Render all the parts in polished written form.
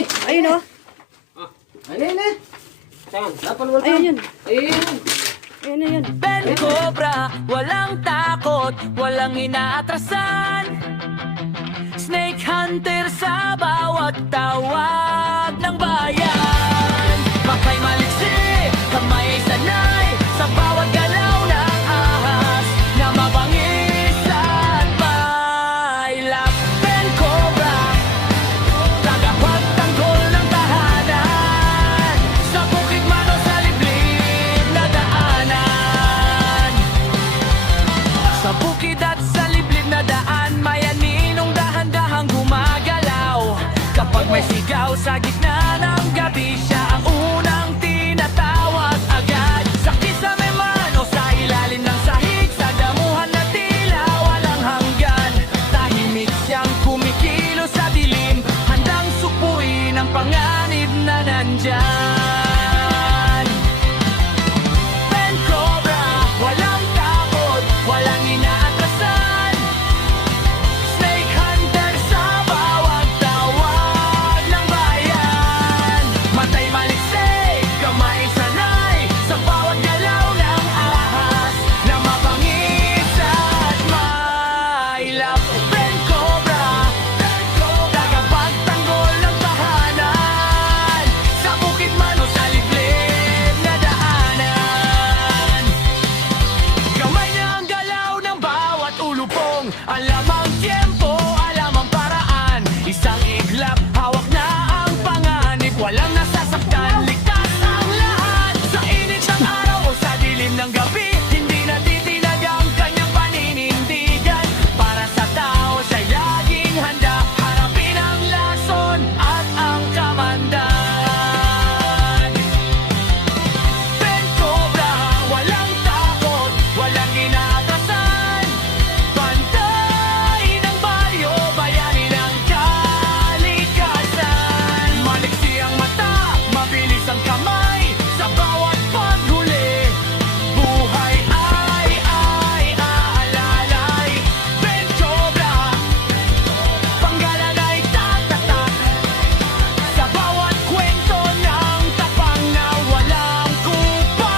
Ay! Ayun o. Ayun na. Saan? Dapat wala. Ayun yun. Ayun. Ayun na yun. Ben Cobra, walang takot, walang inaatrasan. Snake Hunter sa bawat tawag ng bayan. Makay maliksi, kamay ay sanay sa bawat galaw ng ahas na mabangis at mailap. Ben Cobra, tagapagtanggol ng tahanan sa bukid man o sa liblib na daanan. Sa bukid at sa liblib na daan, may aninong dahan-dahang gumagalaw. Kapag may sigaw sa gitna ng gabi, siya ang unang tinatawag agad. Sa kisame man o sa ilalim ng sahig, sa damuhan na tila walang hanggan. Tahimik siyang kumikilos sa dilim, handang supuin ang panganib na nandyan. Ben Cobra, walang takot, walang inaatrasan. Snake Hunter sa bawat tawag ng bayan. Matay maliksik, kamay sanay sa bawat galaw ng ahas na mabangis at mailap. Ben Cobra, tagapagtanggol ng tahanan sa bukid man o sa liblib na daanan. Kamay niya ang galaw ng bawat ulupong, alam ang tiyempo, alam ang paraan. Isang iglap, hawak na ang panganib, walang nasasaktan, ligtas ang lahat. Sa init ng araw o sa dilim ng gabi, hindi natitinag ang kanyang paninindigan. Para sa tao siya'y laging handa, harapin ang lason at ang kamandan. Ben Cobra, walang takot, walang inaatrasan. Pantay ng baryo, bayani ng kalikasan. Maliksi ang mata, mabilis ang kamay, sa bawat paghuli buhay ay aalalay. Ben Cobra, panggalan ay tatatak sa bawat kwento ng tapang na walang kupas.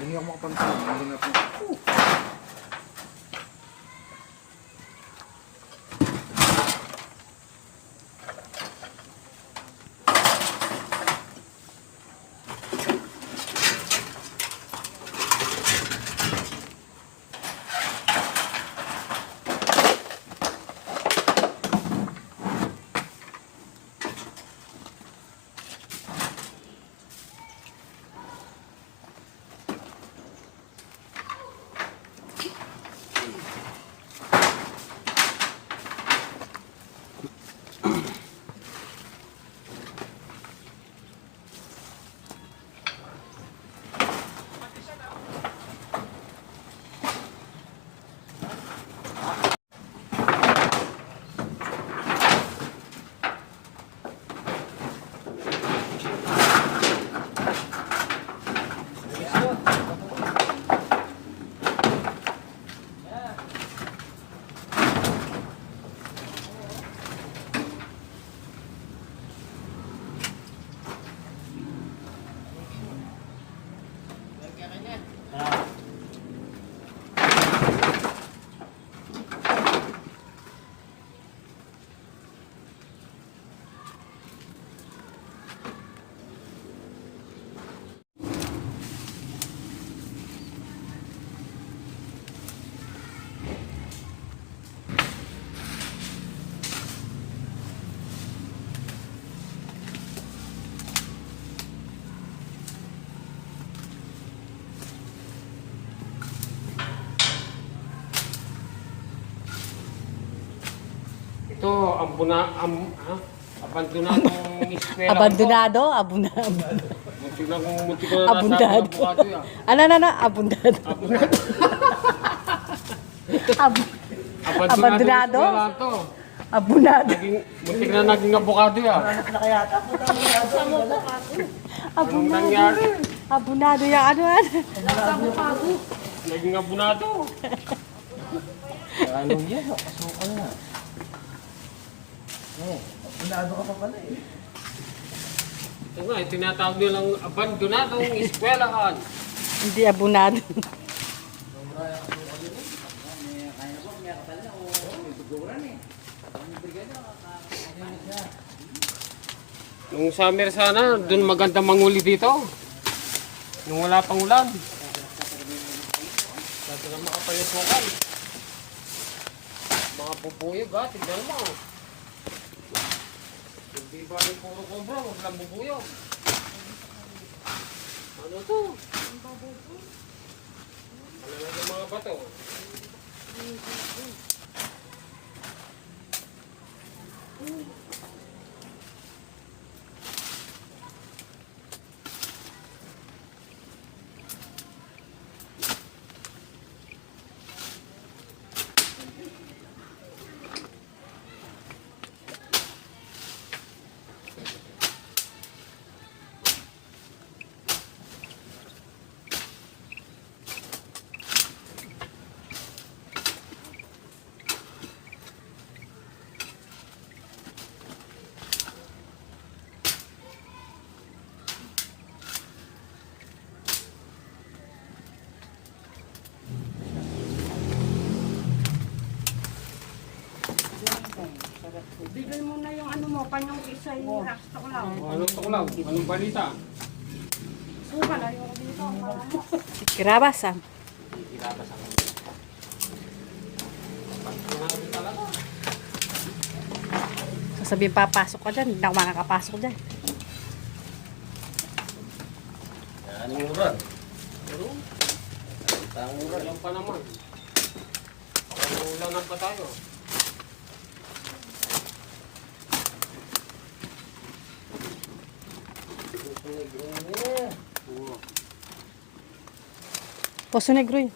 Hindi ako makapansin. Hindi ako. Ito, abandonadong eskwela. Abandonado, abundado. Muntik na nasa Abundado. abogado yan. Abundado. Abandonado? Eskwela to. Abundado. Muntik na naging abogado yan. Anong nangyari? Abundado yung ano. Naging abonado. Ano yan? Kasukal na. Abunado ka pa pala eh. Ito nga, tinatawag nilang abandonadong eskwelahan. Hindi abundado. Nung summer sana, doon maganda manguli dito. Nung wala pang ulan. Dito na makapayusukan. Mga bubuyog ha, tignan mo. Hindi ba rin puro kumbro, huwag lang bubuyog. Ano to? Ano lang yung mga bato? Bigay mo na yung ano mo, panyong isa yung rasta ko lang. Anong tuklaw? Anong balita? Suka na yung dito, ang mama mo. Kirabas ah. Sasabihin papasok ka dyan, hindi na ako makakapasok dyan. Yan yung uran. Alam pa naman. Ulanan pa tayo. Poso Negro yun.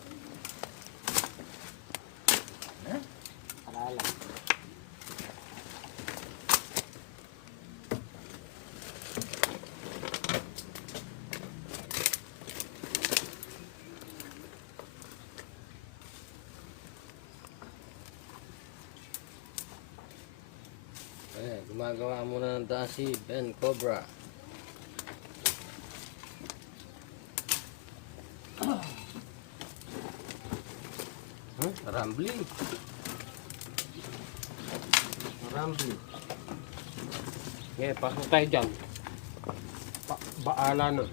Gumagawa muna ng daan si Ben Cobra. Rambling. Rambling. Pasok tayo dyan. Baala na.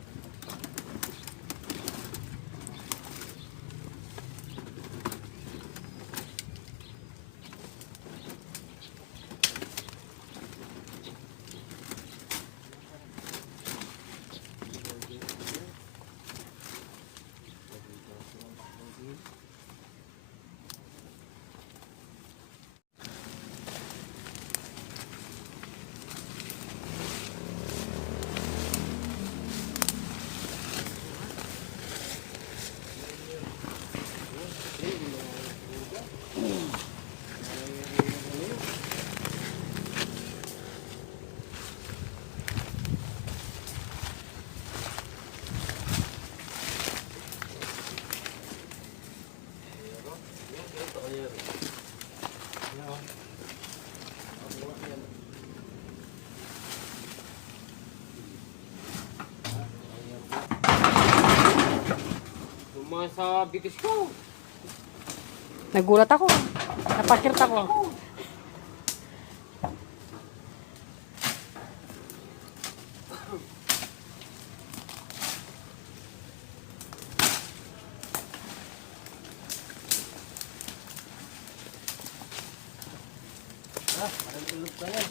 Sa bitis ko. Nagulat ako. Napakirt ako. Parang tulog ka yan.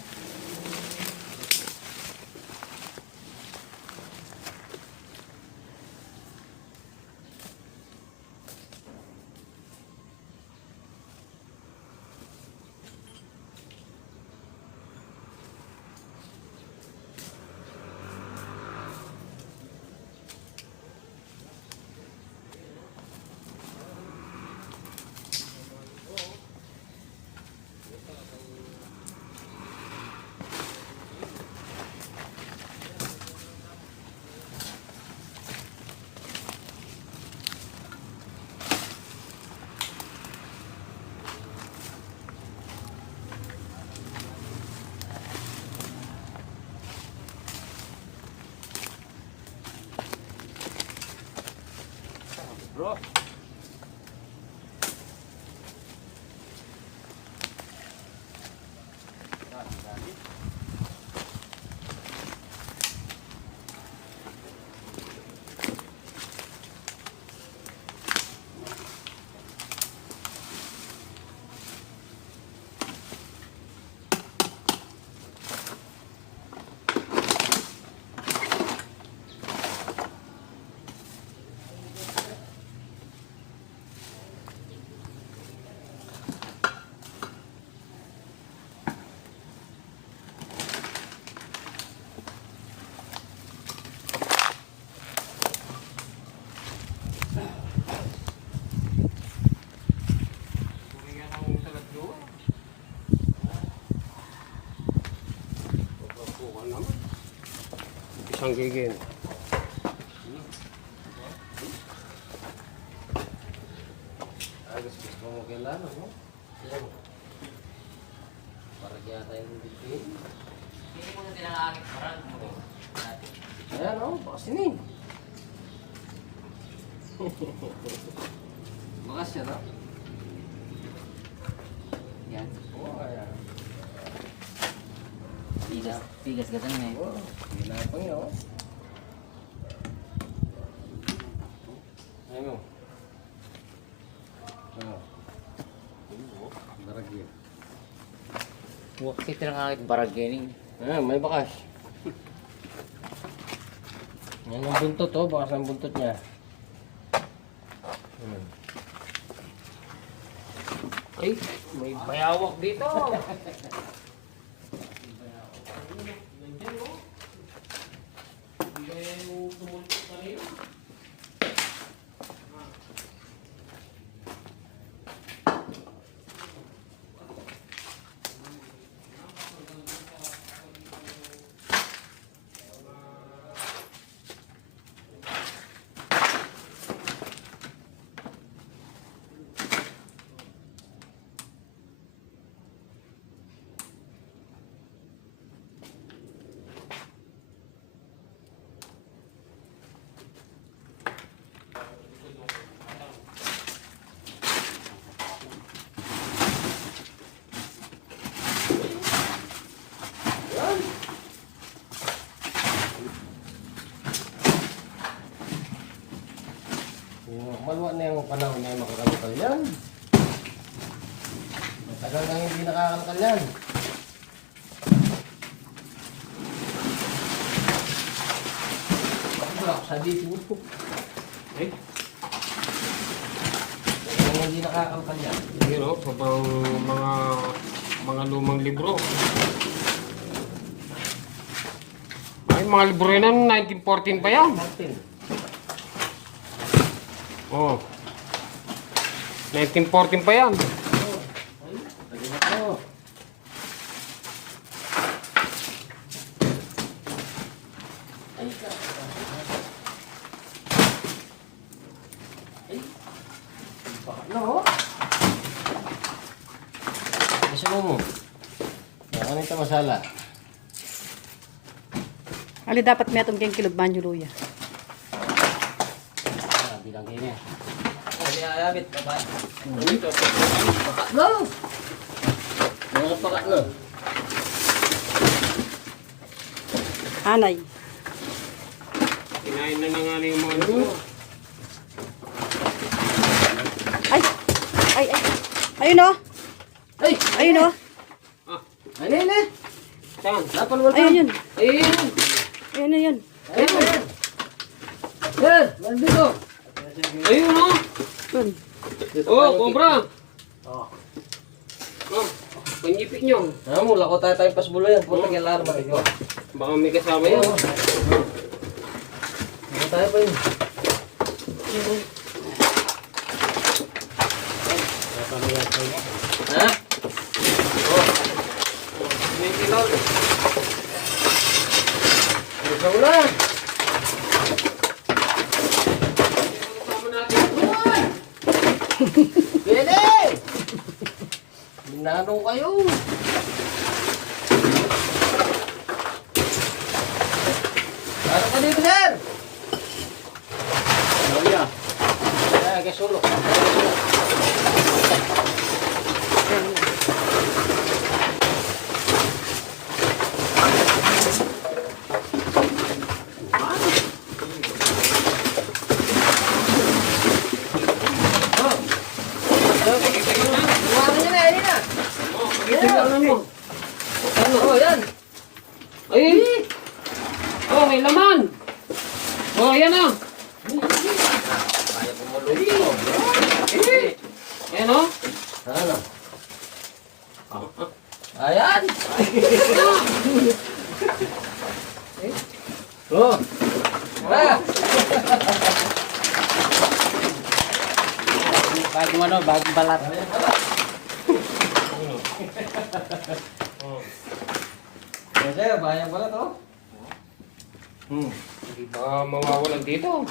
sanggigin. Gusto mo kailangan, no? Yan. Para kaya tayong bibigyan. Hindi mo na tinangakit parang mo. Ayan, oh, baka sinin. Bakas siya, no? Yan. Oo, ayan. Tigas gatan na Oo, ginapang yun, oh. Ayun, oh. Oh. Baragyan. Huwag kasi tinangakit baraganing. Ayan, may bakas. Yan ang buntot, oh. Bakas ang buntot niya. Ay, may bayawak dito. Maluwa na yung panahon na yung makakalkal yan. Matagal nang hindi nakakalkal yan. Wala ko sabi ko. Eh, Matagal hindi nakakalkal yan. yun o, pang mga lumang libro. Ay, mga libro yun, 1914 pa yan. Martin. Oh. 1914 pa yan. Lagi na ko. Baka na, oh. Gusto mo. Ano ito masala? Ali dapat may atong keng kilog banyo luya. Bilang niya. Kasi ayabit ka ba? Pakat na! Mga pakat na. Anay. Kinain na nga yung mga libro. Ay! Ay! Ay! Ayun o! Ay! Ayun o! Ayun eh! Saan? Lapan mo Ayun yun! Ayun! Ayun na yun! Ayun! Ayun! Yan! Nandito! Ayun o! Yun! Oh, cobra! Oh. Oh, panyipik nyo. Mula ko tayo pasbulo yan. Punta kaya lalo makikyo. Baka may kasama yun. Mula tayo pa yun. Ha? May kilol. Ikaw na! Kasama natin. Pwede! Binanong kayo! Ano ka dito, sir? Maria. Ay, kasulok. Tingnan mo. Ano? Oh, yan. Ay! Oh, may laman! Oh, yan na! Kaya ko maluto. Yan o! Ano? Ayan! Oh! Ah! Bagong ano, bagong balat. Yes, sir. Bayang pala to. Hindi ba mawawalan dito?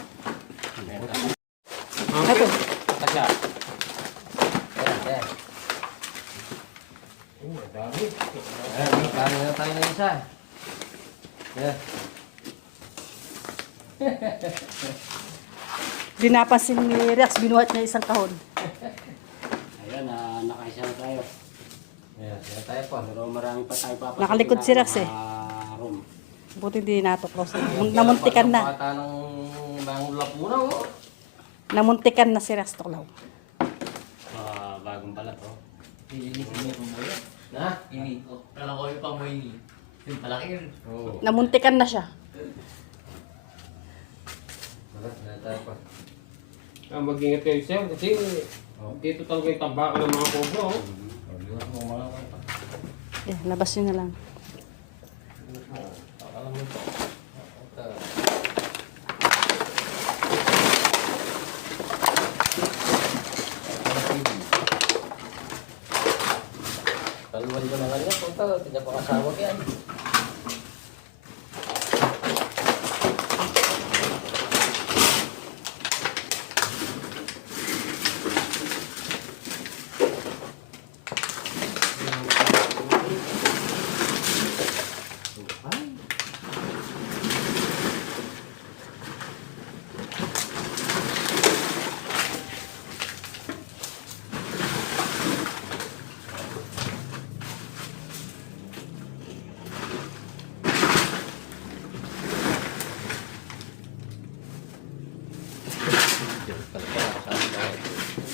Ito. Kasya. Ayan. Dami. Ayan, magkano na tayo ng isa. Ayan. Di napansin ni Rex, binuhat niya isang kahon. Ayan, nakaisa na tayo. Ayan, ayan tayo po. Pero marami pa tayo papasok. Nakalikod si Rex, eh. Room. Buti di natuklos. Namuntikan na. Bata ng lapunaw, oh. Namuntikan na si Rex tuklaw. Bagong pala to. Na? Ini, kala ko yung pamoy ni. Yung palaki yun. Oo. Namuntikan na siya. Ayan tayo po. Mag-ingat kayo sir kasi dito talaga yung tambakan ng mga kobra. Oh. Liwas mo mga pa. Yeah, labas yun na lang. Alam mo ito. Kaluan ko na kanya. Punta, tidak pa kasama yan.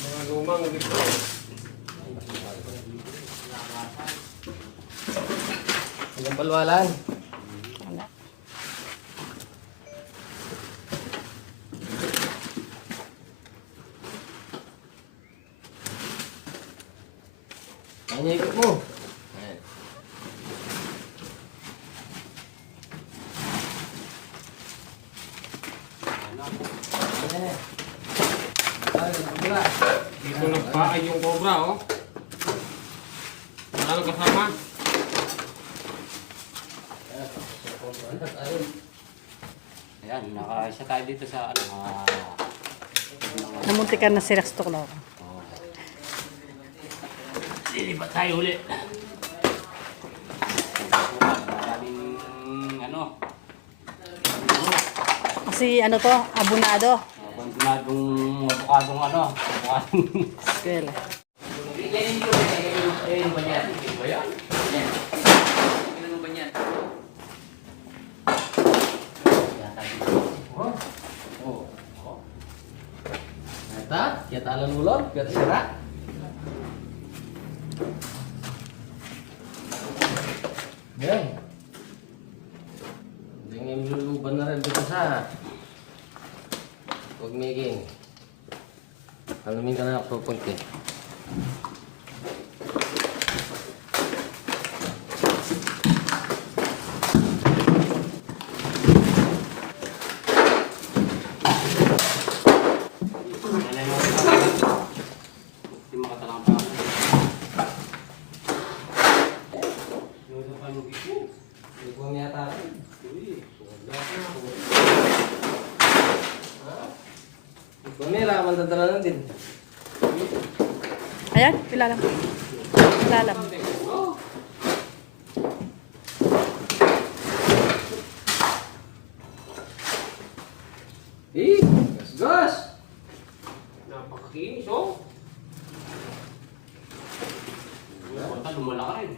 Mga lumang dito. Hanggang balwalan. Wala. Ang ikot mo. Ayan. Ayan. Ay, nakabula. Dito nagpaan yung cobra, oh. Wala nang kasama. Ayan, nakaisa tayo dito sa ano. Namuntikan na si Rex tuklaw. Lilipat tayo uli. Maraming ano. Kasi ano to, abunado. Abandonadong abukadong ano. Abukadong. Well, Ayun ba yan? Ayun ba yan? Ano ba yan? Oh. Eta, kita alam ulon, kita sira. Yan. Dengan luluban na rin dito sa huwag making. Alamin ka na ako punti. Hindi makatalang pa ako. Hindi ko niyata rin. Kung nila, mandadala lang din. ayan, ilalam. Ilalam. Eh, gas! Napakakinis, oh. Yung portal, lumala ka rin.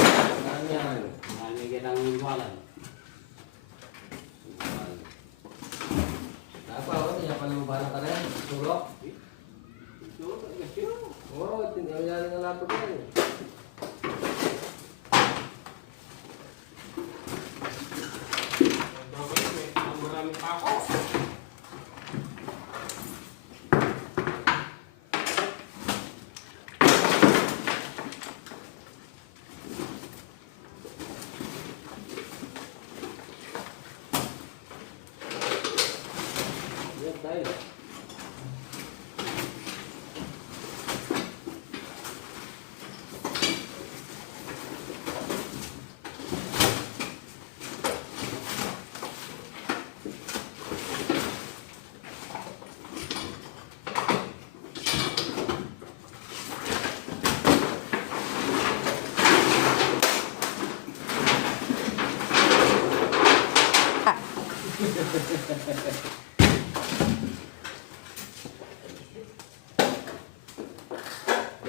Saan yan? Nalimigyan ng iwalan. Apa, ako, tinapalubala ka rin. Sulok. Oo, tinayari nga nato yan. Maraming pako. Yan tayo.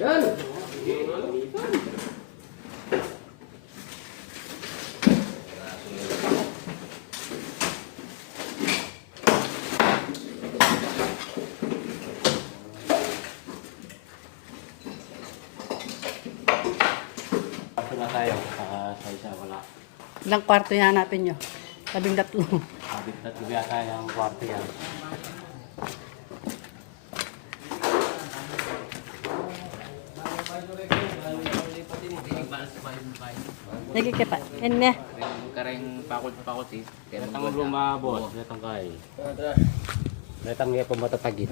Ayan. Ito na tayo. Sa isa wala. Ilang kwarto yung hanapin nyo? 13. Sabit na tuloy yata yung kwarto yan. Nagkikipa. Enne. Kareng pakot-pakot eh. Datang lumabot. Datang kay. Datang niya pumatatagit.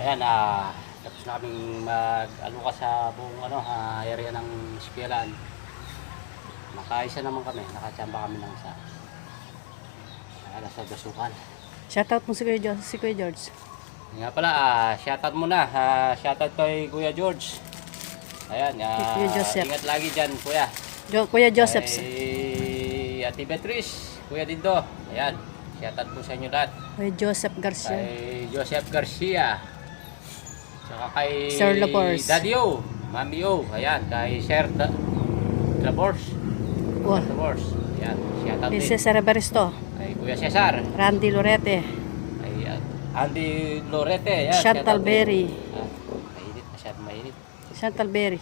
Ayan, tapos na kaming mag-aluka sa buong area ng eskwelahan. Nakaisa naman kami, nakachamba kami ng isa. Nasa Basukan. Shoutout mo si Kuya George. Nga pala, shoutout muna. Shoutout kay Kuya George. Ayan, Kuya Joseph. ingat lagi dyan, Kuya. Kuya Joseph. Kay Ate Beatrice, Kuya Dindo. Ayan, shoutout po sa inyo lahat. Kuya Joseph Garcia. Kay Joseph Garcia. Tsaka kay Sir Labors. Daddy O, Mami O. Ayan, kay Sir Labors. Oh, Labors. Ayan, shoutout kay din. Cesar Evaristo. Kay Kuya Cesar. Randy Lorete. Kay Andy Lorete. Ayan, Chantal shoutout din. Berry. Mainit, masyadong mainit. Chantal Berry.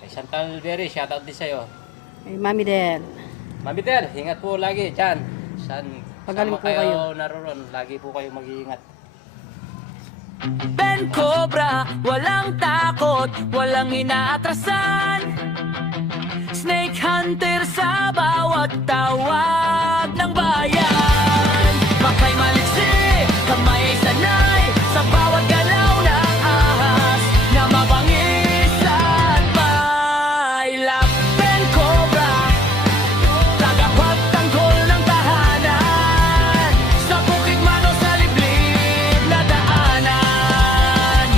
Kay Chantal Berry, shoutout din sa'yo. Kay Mami Del. Mami Ter, ingat po lagi dyan. Pagaling Saan po kayo. naroon, lagi po kayo mag-iingat. Ben Cobra, walang takot, walang inaatrasan. Snake Hunter sa bawat tawag ng bayan. Makay maliksi, kamay ay sanay sa bawat galaw ng ahas na mabangis at may lap. Ben Cobra, tagapagtanggol ng tahanan sa bukid man o sa liblib na daanan.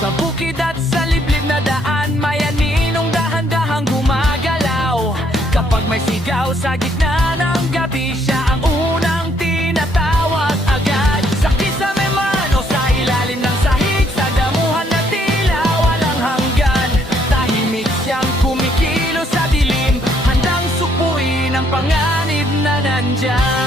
Sa bukid at sa liblib na daan, may aninong dahan-dahang gumagalaw. Kapag may sigaw sa gitna ng gabi, siya